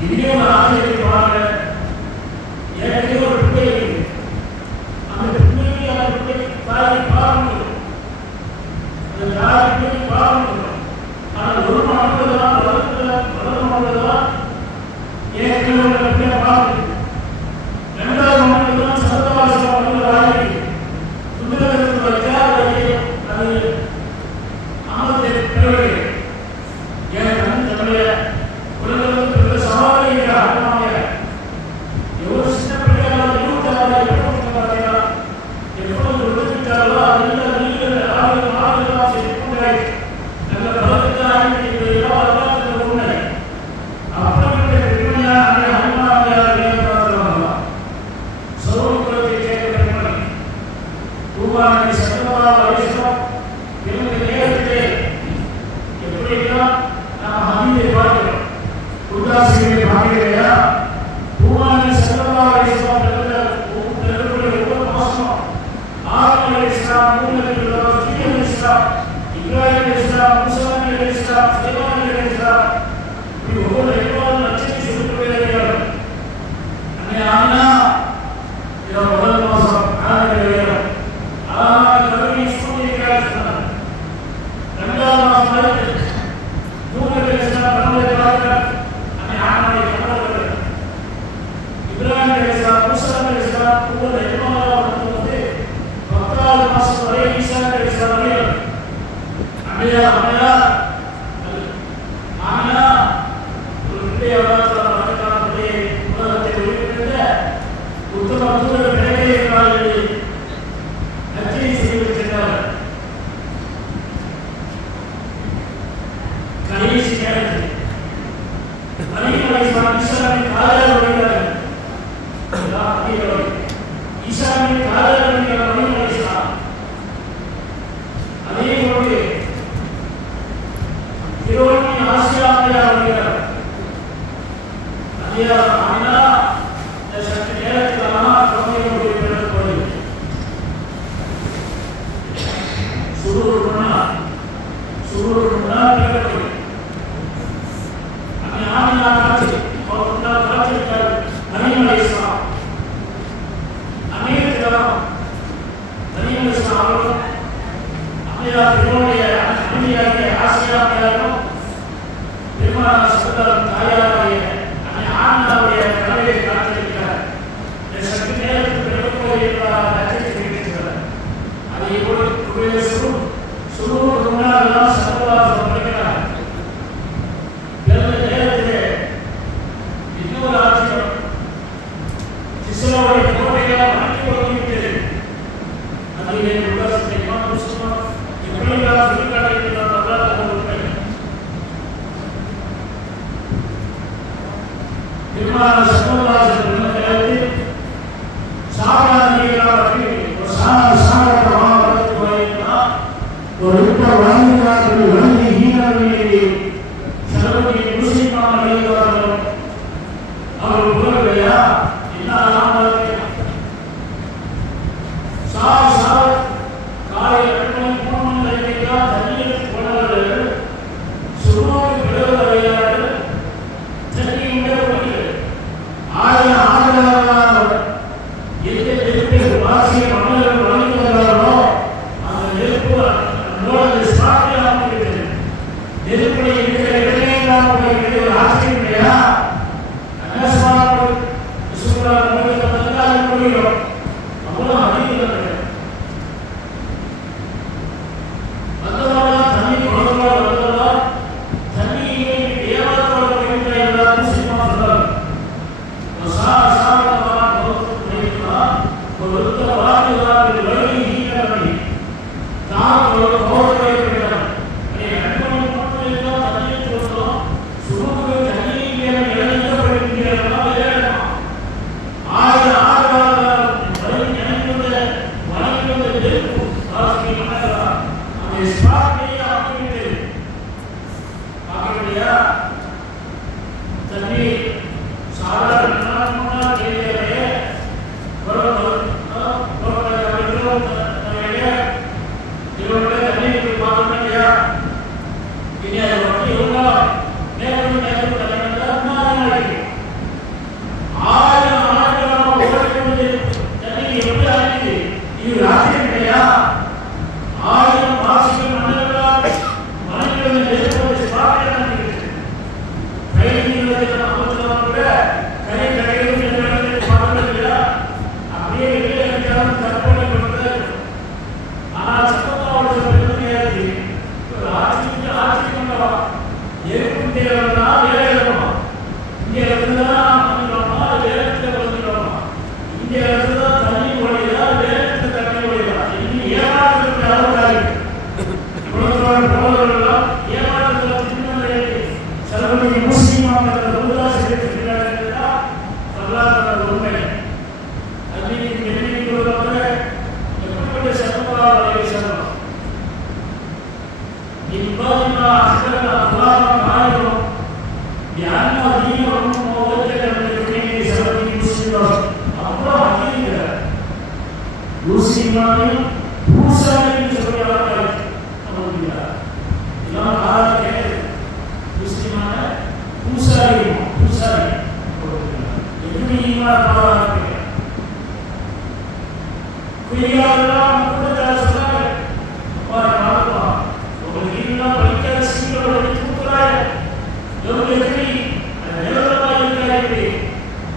Ini yang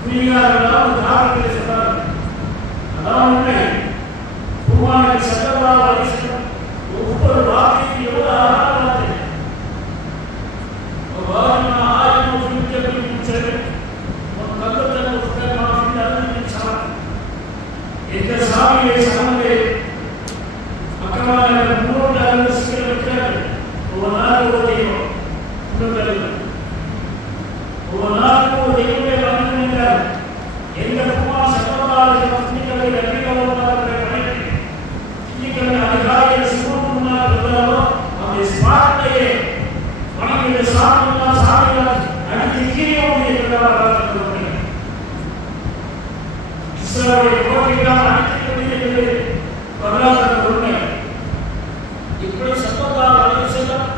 Kuliah dalam tahap keselamatan. சாமியை சார்ந்து மக்களால் 360 சிக்கல் ஒவ்வொரு நாள் ஒரு தெய்வம் ஒவ்வொரு நாளும் ஒரு தெய்வமே வந்திருக்கிறார். எந்த குமார் சட்டத்தால் திங்களை வெற்றிகளை திங்களை அதிகாரிகள் சிவம் முன்னால் இருந்தாரோ அந்த ஸ்மார்ட்டையே வணங்கிய சாமியார் சாமியார் அடித்து கீழே இருக்கிறார். இஸ்ரவேலை போட்டியிடாமல் அடித்துக் கொண்டிருக்கிறது வரலாற்று உண்மை. இப்படி சட்டத்தால் அழைச்செல்லாம்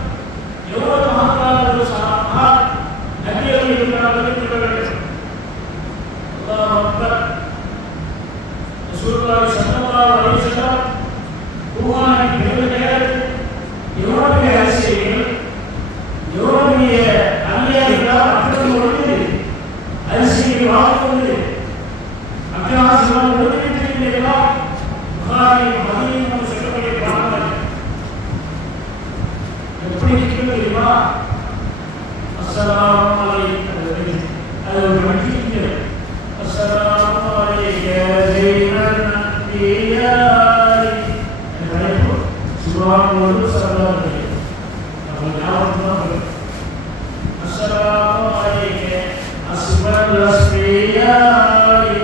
எவ்வளவு மகத்தான ஒரு நன்றியை இருக்கிறார்கள் வேண்டும். அல்லாஹ் அக்பர். ரசூலுல்லாஹி ஸல்லல்லாஹு அலைஹி வஸல்லம் குர்ஆனின் நேரத்தில் எவ்வளவு அரசியல் எவ்வளவு அநியாயங்கள் அப்படி ஒரு அரசியல் வாழ்க்கை அத்தியாவசியமான உதவியிருக்கிறீர்களா புகாரி மதீனாவில் சொல்லக்கூடிய பாடங்கள் எப்படி இருக்கிறது தெரியுமா? அஸ்ஸலாமு அலைக்கும் அது ஒரு மகிழ்ச்சி. அஸ்ஸலாமு அலைக்கும் ஜெய்னல் நபியாய் சுப்ஹானல்லாஹ் சல்லல்லாஹு நம்ம ஞாபகம். அஸ்ஸலாமு அலைக்கும் அஸ்மல் அஸ்பியாய்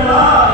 Allah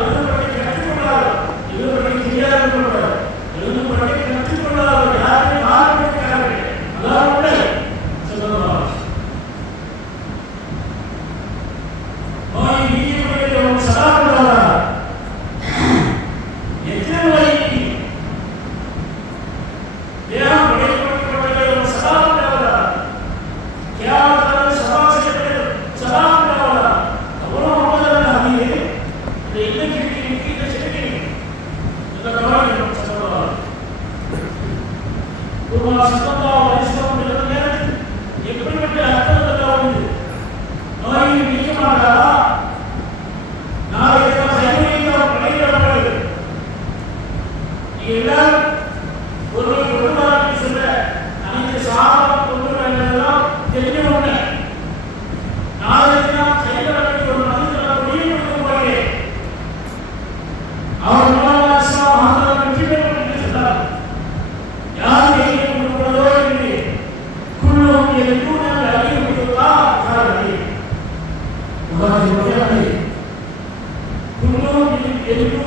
Alayhi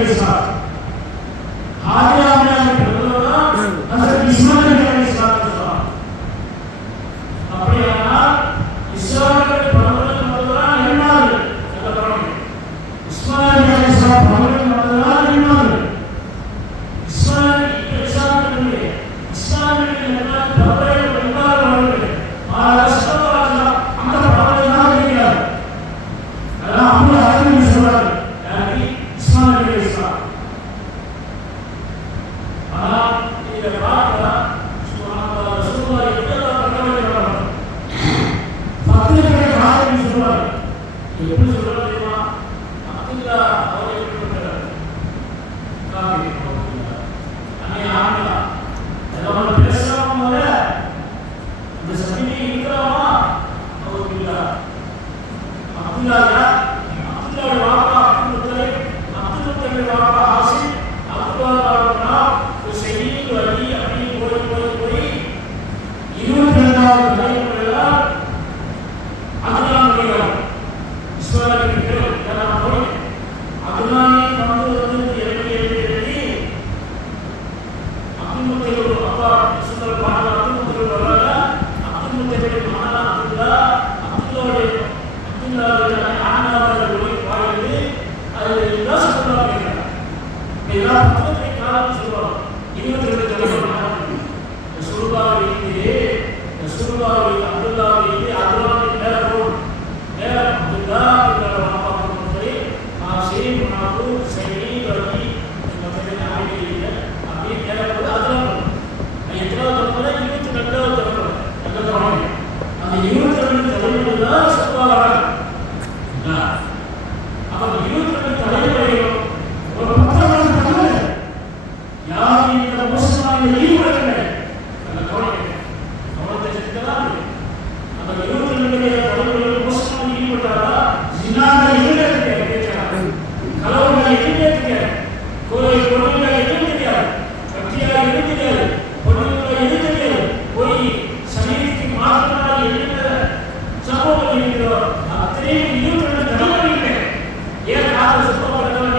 அலைஹிஸ்ஸலாம் ஹாஜியாமியாக பிறந்தவர்தான் ஹஜ்ரத் இஸ்மாயில் நபி அலைஹிஸ்ஸலாம். அப்படியானால் இஸ்மாயில் பிறந்தவர்தான் என்னார்கள் என்ற பாருங்க. இஸ்மாயில் நபி அலைஹிஸ்ஸலாம் பிறந்தவர்தான் என்னார்கள். இஸ்மாயில் இஸ்லாமிய இஸ்லாமிய என்னால் பரவாயில்லை என்பார் அவர்கள். ஆனால் சல்லல்லாஹு அந்த பரவாயில்லை இருக்கிறார். அதான் அபூ ஹாரிம் சொல்றாரு யாரு இஸ்மாயில் நபி அலைஹிஸ்ஸலாம். ஆனால் இதை பார்த்தா சுப்ஹானல்லாஹ் ரசூலுல்லாஹி ஸல்லல்லாஹு அலைஹி வஸல்லம் ஃபத்லுடைய காரணம் சொல்றாரு. எப்படி சொல்றாரு தெரியுமா? அப்துல்லா அவரை எப்படி சொல்றாரு? காஃபி அன்னை ஆமினா அதோட பேசலாம் போல இந்த சபையிலே இருக்கலாமா? அவர் இல்ல. அப்துல்லா அப்துல்லாவுடைய வாப்பா அப்துல் முத்தலிப் வாப்பா ஹாசிம் அப்துல்லா ஹுசைன் அலி அப்படி போய் 22வது தலைமுறையில அதுதான் முடியும். இஸ்மாயில் போய் அதுதானே வந்து எழுதி அப்துல் முத்தலிப் அப்பா சுந்தர் பாடல் அப்துல் முத்தலிப் வராங்க. அப்துல் முத்தலிப் மகன் அப்துல்லாவுடைய ஆனாவது போய் பாடுது. அது எல்லாம் சொல்றாங்க. இதெல்லாம் பக்கத்துலேயே காலம் சொல்லுவாங்க. 22 தலைமுறை ரசூலுல்லாஹி அப்துல்லாஹி அதுவாக நேர போகும். நேர அப்துல்லா வாப்பா முத்தலிப் ஹாசிம் அபூ சயீத் அலி இந்த ஆகிய அப்படி நேர போது அதெல்லாம் எத்தனாவது தலைமுறை? 22வது தலைமுறை. அந்த 22 தலைமுறை தான் சொல்லுவாங்க. அப்ப 22 தலைமுறையும் ஒரு 10 தலைமுறை யார் இந்த முஸ்லிமான ஈடுபடவில்லை அந்த கவனத்தை செலுத்தலாம். அந்த 22 தலைமுறையில் முஸ்லிமான ஈடுபட்டாரா? ஜினாக ஈடுபட்டு கேட்கிறார், கலவரங்கள் எதிர்த்து கோயில் பொருள்கள் எதிர்த்து கட்டியாக எதிர்த்து பொருள்களை எதிர்த்து போய் சமீபத்துக்கு மாற்றமாக எதிர்த்த சம்பவம் இருக்கிறோம். அத்தனையும் 22 தலைமுறை ஏன் கால சுத்தப்படுத்தலாம்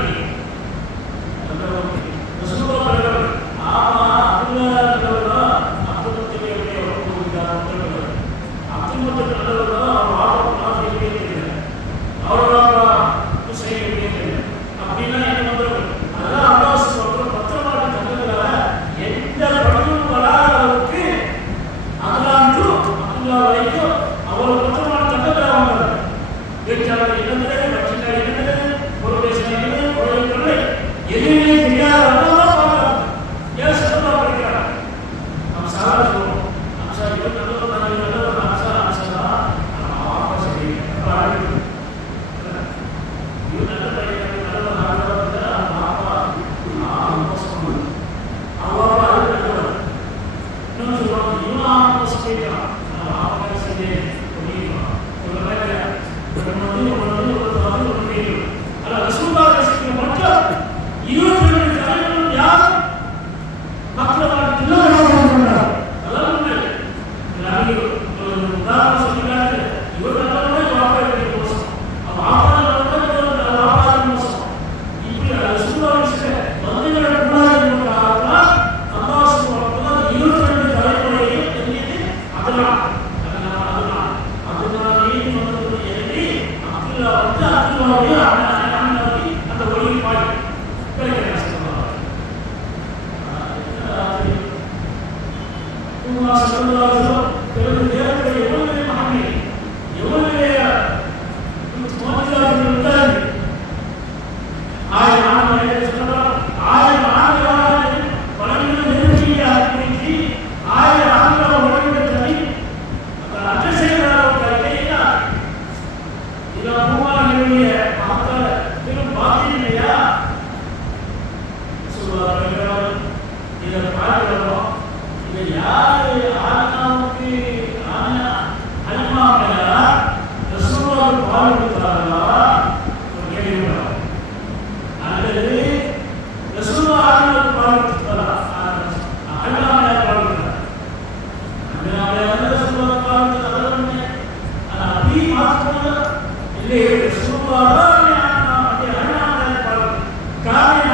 காரணம்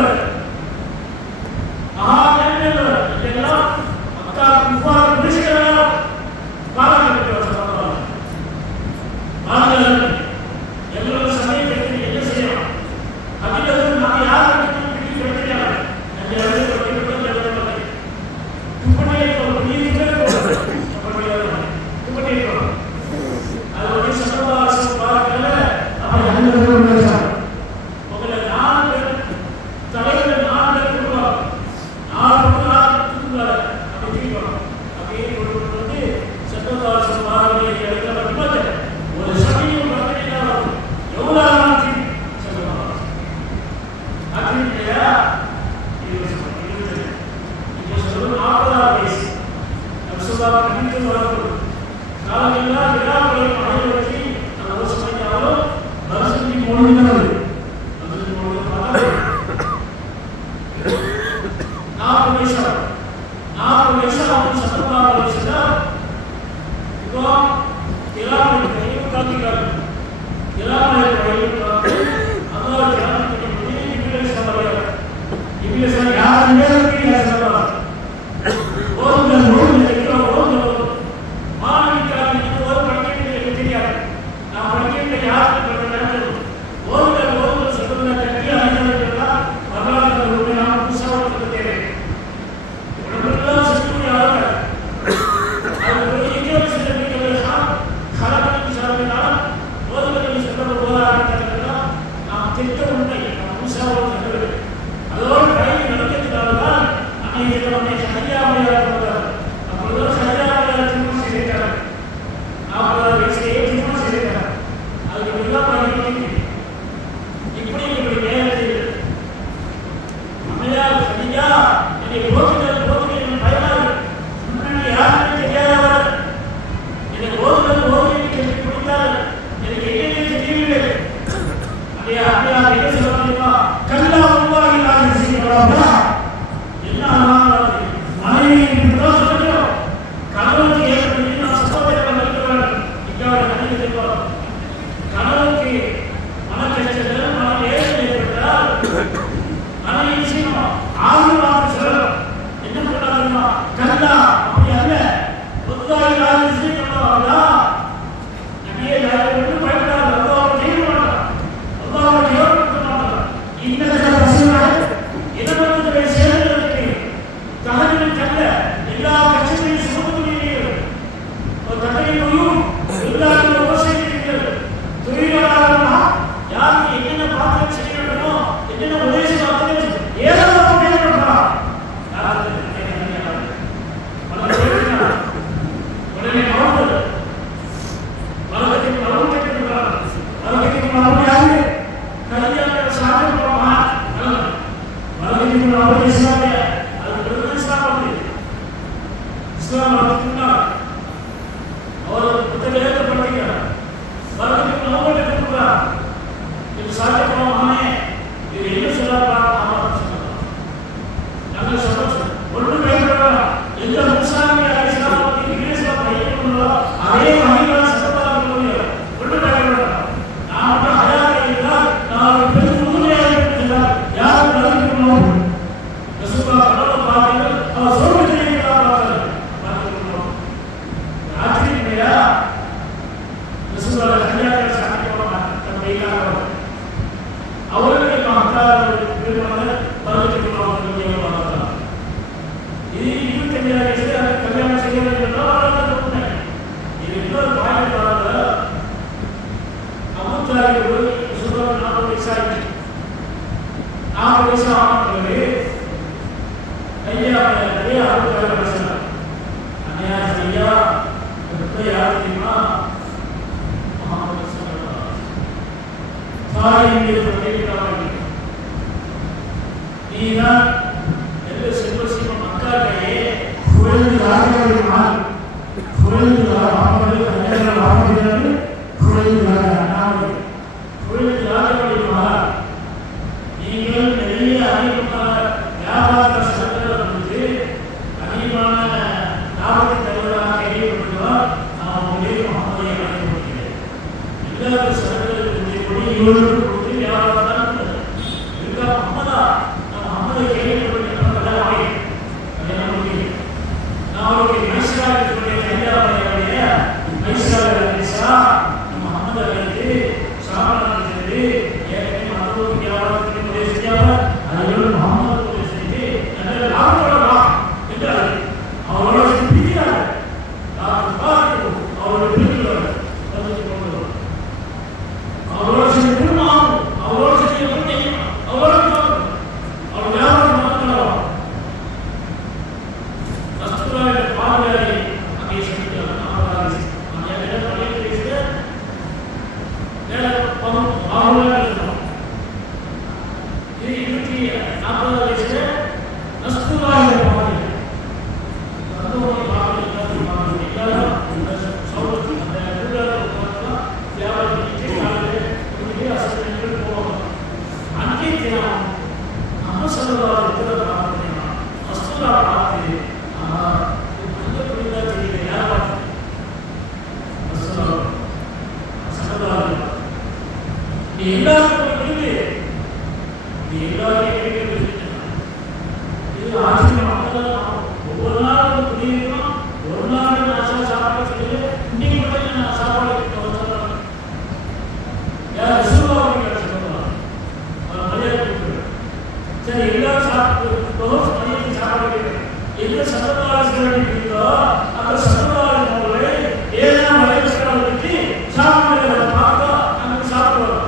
Gracias. 40வது வயசுல நஸ்துல்லாஹி பாதி அதுவும் பாதி எல்லாரும் சௌரத்து அந்த ஊர்ல வியாபாரம் பண்ணி காலையில அசைத்து போவாங்க. அன்றைய தினம் நம்ம சொல்லலாம் நஸ்துல்லா பார்த்து கொஞ்சம் புரியுதா தெரியல யார் பார்த்து எல்லாருக்கும் இருக்கு எல்லாரையும் இது ஆச்சரியம். மக்கள் ஒவ்வொரு நாளும் புரியுதுன்னா ஒரு நாள் நான் சாப்பாடு சொல்லி இன்னைக்கு மட்டும் நான் சாப்பாடு யார் சொல்லுவாங்க சொல்லுவாங்க மரியாதை கொடுக்குறேன். சரி எல்லாரும் சாப்பிட்டு சாப்பாடு எந்த சட்டவாசிகள் இருக்கோ அந்த சட்டவாசி போல ஏதாவது வயசுகளை வச்சு சாப்பிடுறத பார்த்தா அங்கே சாப்பிடுவாங்க.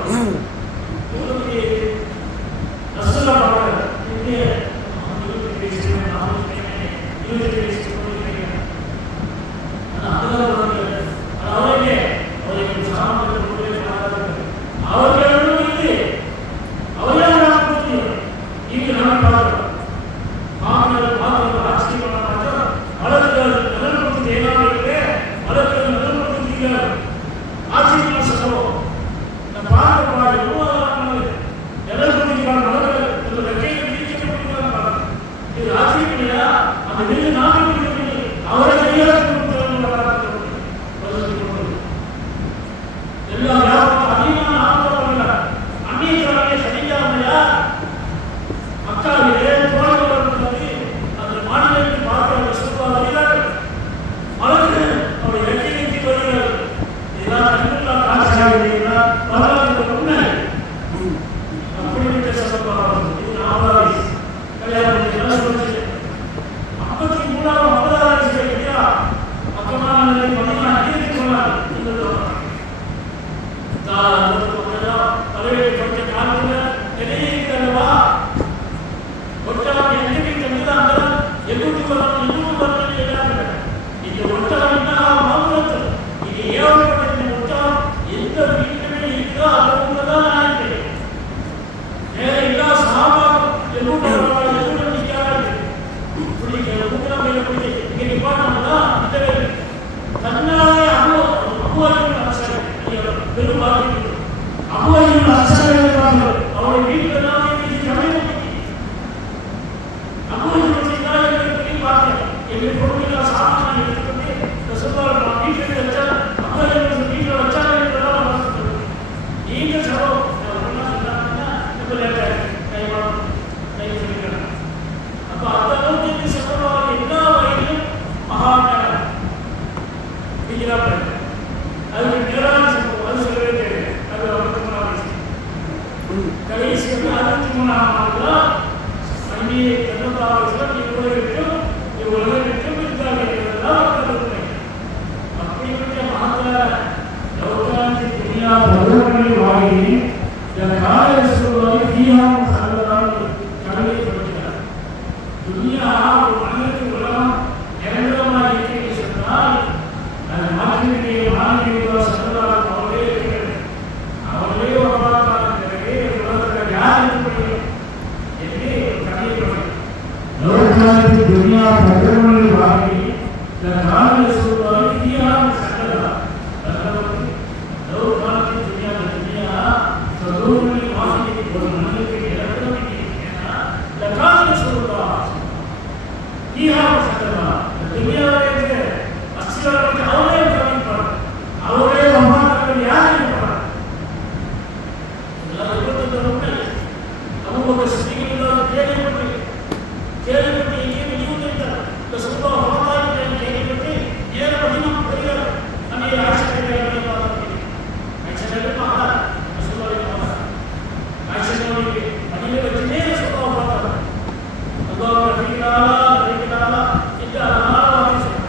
Allah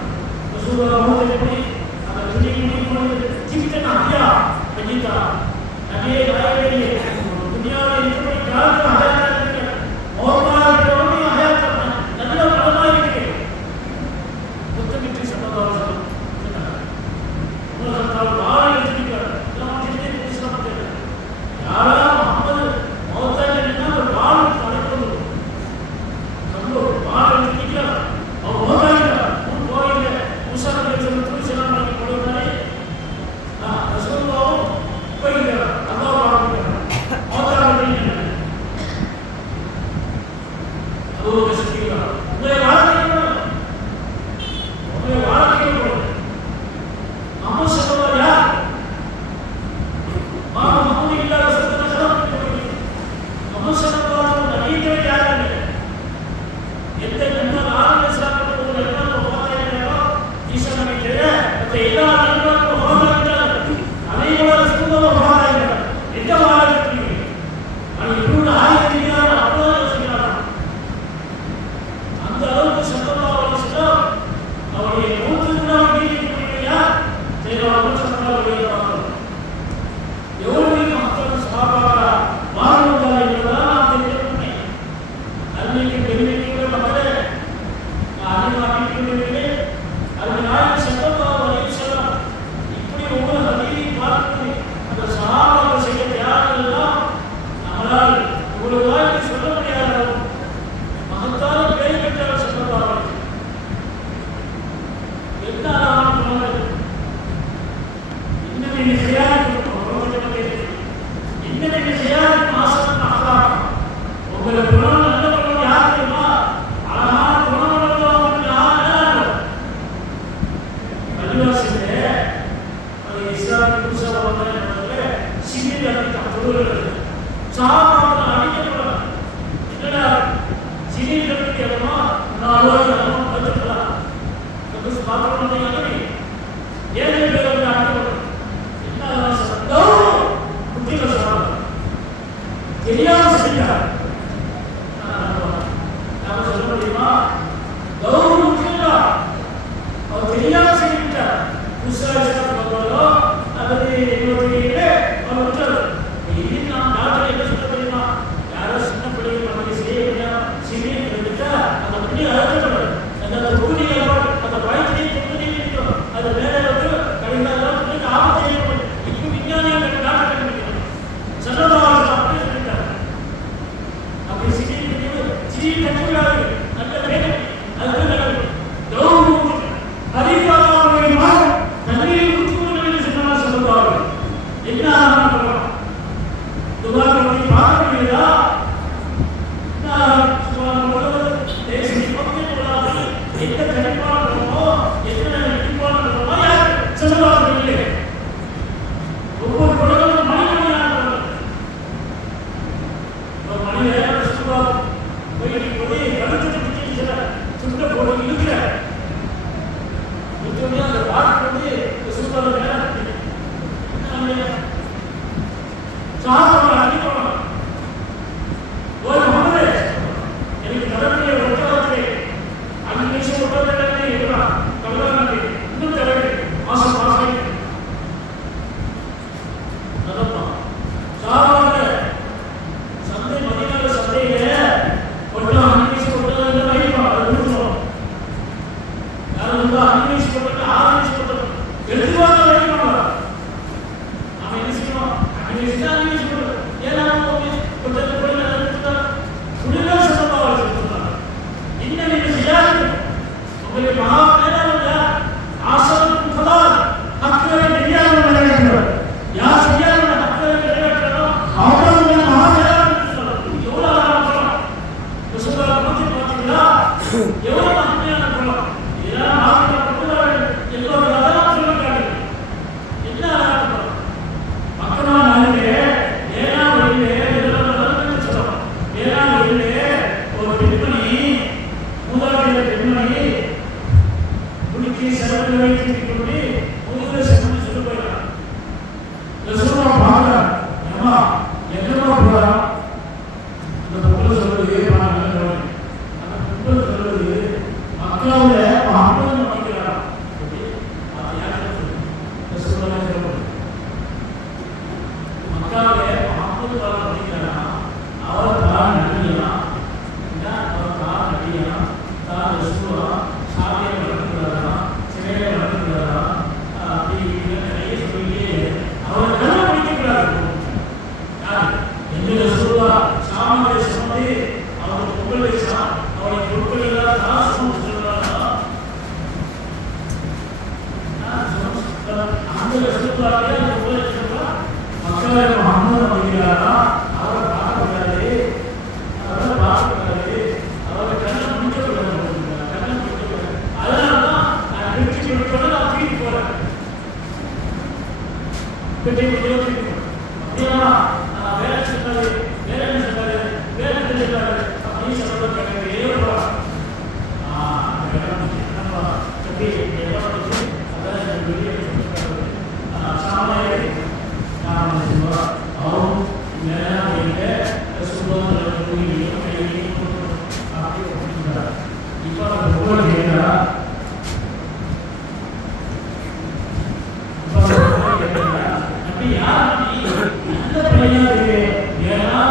அது ஒரு சக்தி தான். உங்களுடைய வாழ்க்கையில் உங்களுடைய வாழ்க்கையில் நம்ம சொல்லுவோம் யார் மாமூலி இல்லாத சத்தம் நம்ம சொல்லுவோம் நவீன யாருங்க எந்த நன்மை ஆரம்ப சாப்பிட்டு எல்லாம் போதாயிரோ ஈஸ்வரனை கேட்க மற்ற எல்லா நன்மையும் போதாயிரம் அனைவரோட சுத்தமாக போதாயிரம் எந்த வாழ்க்கை அது இன்னொரு ஆயிரத்தி அப்போதான் செய்யலாம். அந்த அளவுக்கு சத்தமாக சொல்ல அவருடைய மூத்துக்கு நாம் நீதியா செய்யலாம் சத்தமாக எவ்வளவு மக்கள் சாப்பாடா வாழ்ந்தார் என்பதான் நாம் தெரிஞ்சுக்கணுமே. அன்னைக்கு பெருமைக்குள்ள மக்களே அதிகமாக அமைக்கின்றீர்களே அது நாயகம் சத்தமாக வலியுறுத்தலாம். இப்படி ஒவ்வொரு நீதி பார்த்து அந்த சாபாக்கள் செய்ய தியாகங்கள்லாம் நம்மளால் இவ்வளவு வாழ்க்கை சொல்ல முடியாத மகத்தான பேய் பெற்றால் சத்தமாக என்ன ஆனாலும் இன்னும் என்ன செய்யாது உங்களை குணம் நல்ல குணம் யார் தெரியுமா? அழகான குணம் உள்ளவங்க யார்? பள்ளிவாசலே அது இஸ்லாமிய புதுசாக வந்தாங்க சிவில் அடித்தான் பொருள்கள் சாப்பாடு அடிக்கப்படலாம். என்னடா சிவில் கட்டிக்கிறோமா 4 கற்றுக்கலாம் பார்க்கணும். ஏழை பேர் வந்து அடிக்கப்படும் என்ன புத்திகள் சொல்றாங்க தெரியாம செஞ்சார். நாம சொல்ல முடியுமா? கௌரவம் அவர் தெரியாம செஞ்சுட்டார். புதுசாக அல்லது அவர் விட்டார். இது நாம் டாக்டர் என்ன சொல்ல முடியுமா? யாரோ சின்ன பிள்ளைகள் நமக்கு செய்ய முடியும் சிவியல் இருந்துட்டா அந்த பிள்ளை அழைக்கப்படும். அந்த தொகுதி அந்த வயதிலே தொகுதி அது வேற வந்து கடிதம் பிள்ளைக்கு ஆபத்து ஏற்படும். இப்போ விஞ்ஞானிகள் டாக்டர் கண்டுபிடிக்கணும். சட்டமாக அப்படி சொல்லிட்டார். அப்படி சிறிய கட்சிகளாக நல்ல வேலை அது கௌரவம் அறிவாளர்களா தண்ணீர் ஊற்றுவர்கள் சொன்னால் சொல்லுவார்கள். என்ன ஆரம்பம் துவாரத்தை பார்க்க முடியுதா? தேசிய எந்த கணிப்பாளர்களோ எத்தனை இடிப்பாளர்களோ யார் சொல்லுவார்கள் இல்லை. ஒவ்வொரு குழந்தைகளும் மனிதனாக மனிதன் சொல்லுவார் போய் கழுத்து பிடிச்சி சுட்ட போட இருக்கிற அந்த பாட்டு வந்து சொல்லுவாங்க சாதனை அடிக்கணும். ஒரு மனதை எனக்கு கடவுளுடைய ஒட்டகத்தை 5 நிமிஷம் ஒட்டகத்தை இருக்கலாம் கடவுள் இன்னும் தேவை மாசம் அதப்பா சாதாரண சந்தை மதினால சந்தையில ஒட்டகம் 5 நிமிஷம் ஒட்டகம் வைப்பா அது முடிச்சோம். யாரும் வந்து 5 நிமிஷம் ஒட்டகம் 6 நிமிஷம் ஒட்டகம் எழுதுவாங்க வைப்பாங்க. நாம என்ன செய்யணும்? 5 நிமிஷம் 5 நிமிஷம் ஏன்னா ஒட்டகத்தை போய் சுடுதா சத்தமாக வச்சுருக்காங்க. இன்னும் நீங்க செய்யாது உங்களுக்கு மகா மேலான ஆசனம் புகழால் ஹக்குகளை நெய்யாமல் நிறைவேற்றுவார். யார் செய்யாத ஹக்குகளை நிறைவேற்றணும் அவர்களுடைய மகா மேலான எவ்வளவு ஆரம்பிக்கலாம் பார்த்தீங்களா? எவ்வளவு அருமையான குளம் இதெல்லாம் எல்லோரும் அதெல்லாம் சொல்லிருக்காங்க. என்ன ஆரம்பிக்கலாம் மக்களால் நாளிலே 7ஆம் வயதிலே சொல்லலாம். 7ஆம் வயதிலே ஒரு பெண்மணி மூதாதைய பெண்மணி குளிக்கு செலவு வைத்து கொண்டு முதல்ல சென்று சொல்லி போயிடலாம். பார்க்கலாம் ஏமா எங்கேமா போகலாம்? அந்த பொங்கல் சொல்றது அந்த பொங்கல் சொல்றது பெட்டி யோசிக்கணும். அப்படியா வேலை சொன்னாரு, வேலை என்ன சொன்னாரு, வேலை தெரிஞ்சுட்டாரு அப்படின்னு சொல்றது எனக்கு ஏற்படும். எப்படி ஏற்படுச்சு அதான் வெளியே சாமானிய அவரும் இப்போ உங்களுக்கு என்ன அப்படி யார் அந்த பையன் ஏன்னா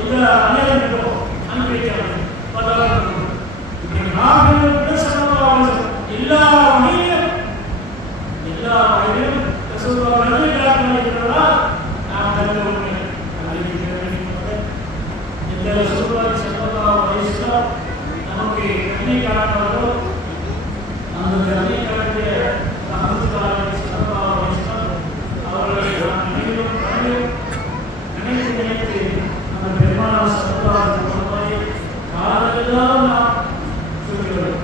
எல்லா அநியாயங்களும் அனுப்பி வைக்கிறாங்க. இப்படி நாங்கள் சமமாக எல்லா வகையிலும் ரசூலுல்லாஹ் இருக்கிறதா நாம் கருத உண்மை. இந்த ரசூலுல்லாஹ் ஸல்லல்லாஹு அலைஹி வஸல்லம் நமக்கு கண்ணை காட்டுவாரோ அந்த கண்ணை காட்டிய ரஹ்மத்துல்லாஹி ஸல்லல்லாஹு அலைஹி வஸல்லம் அவர்களை நாம் நினைத்து அந்த பெருமானார் ஸல்லல்லாஹு அலைஹி வஸல்லம் காலெல்லாம் நாம் சொல்கிறோம்.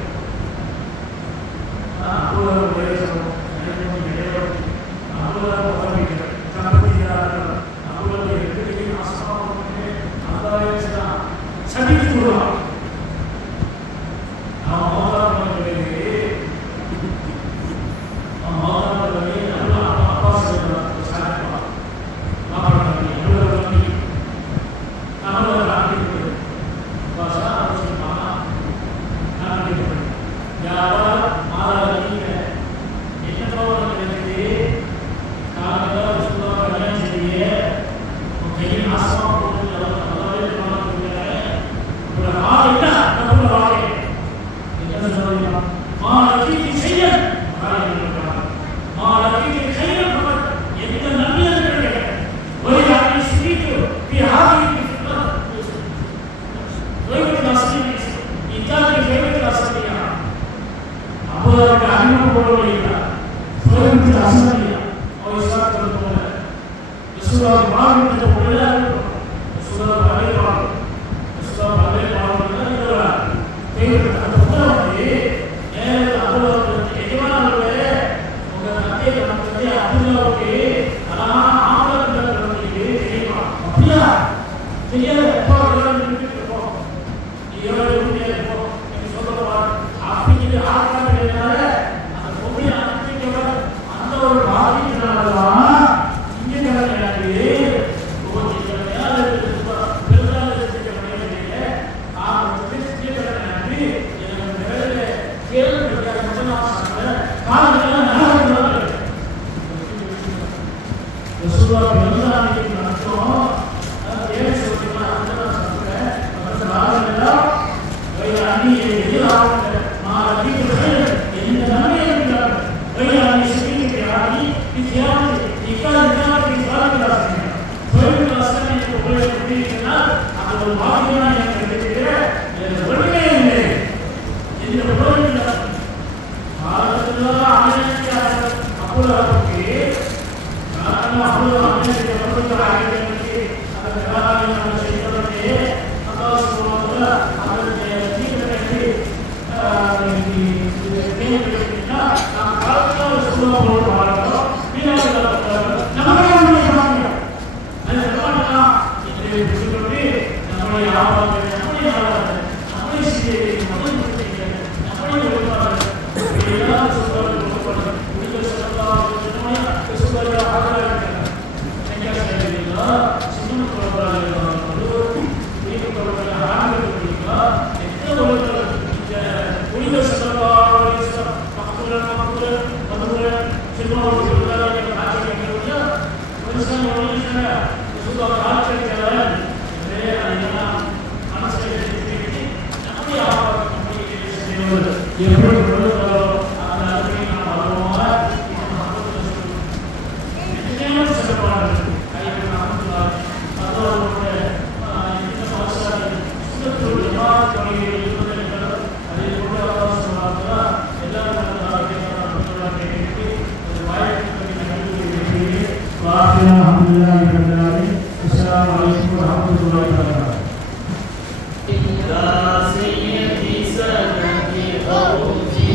يا سيدي سندي أوزي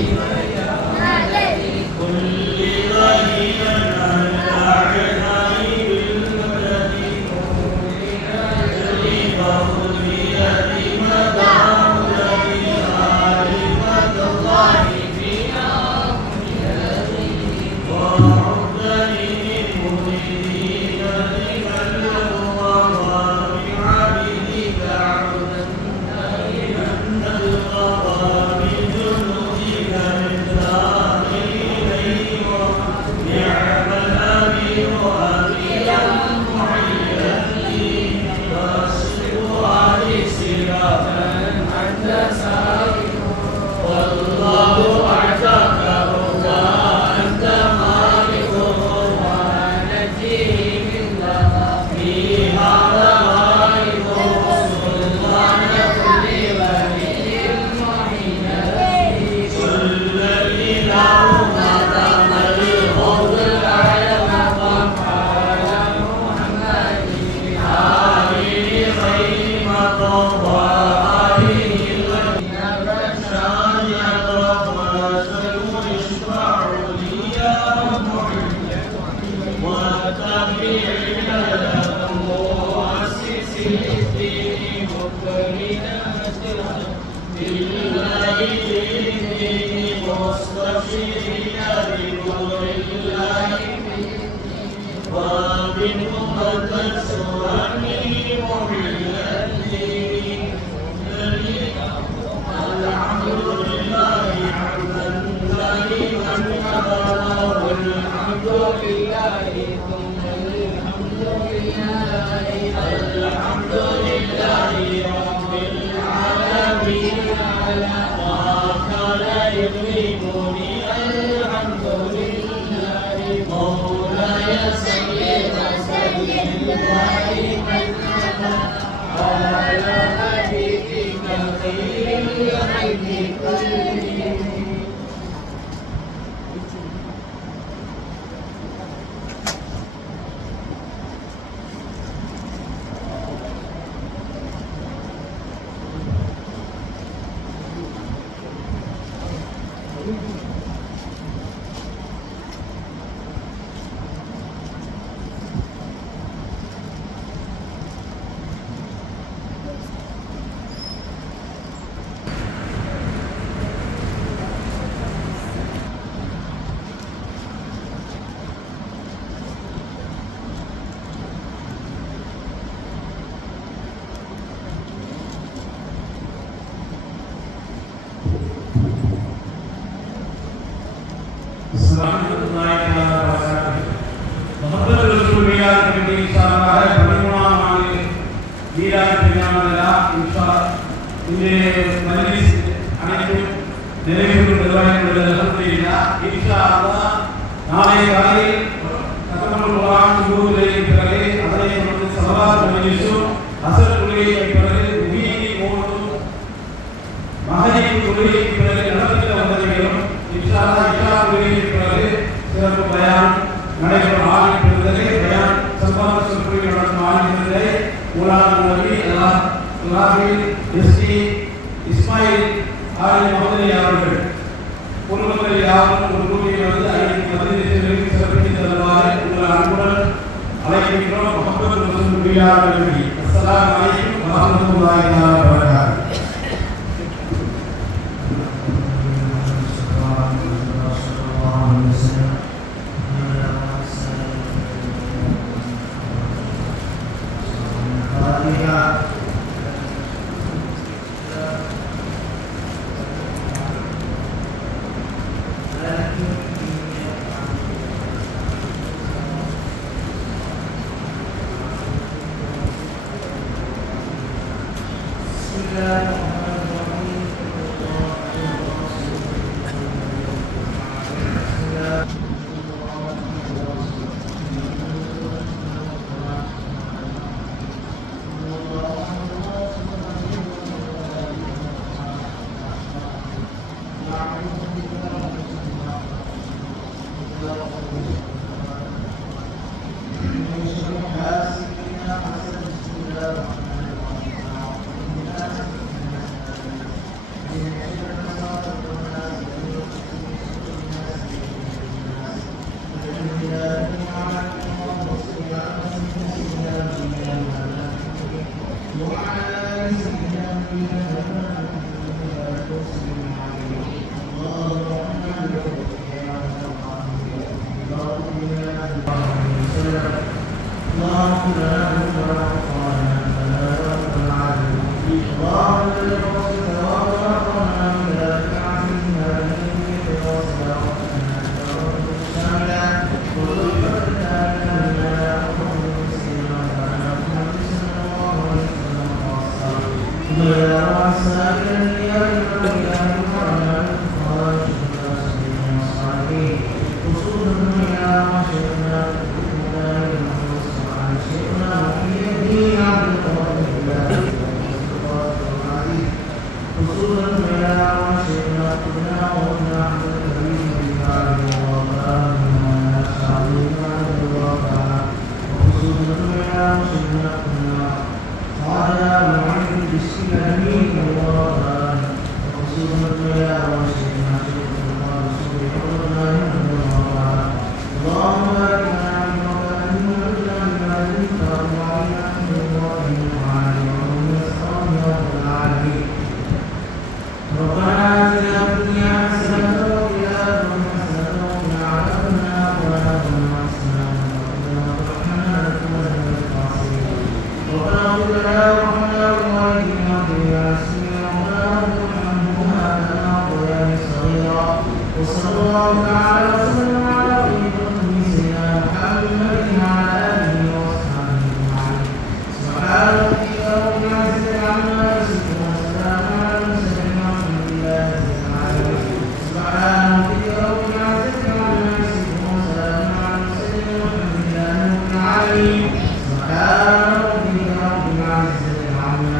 ஆமீன்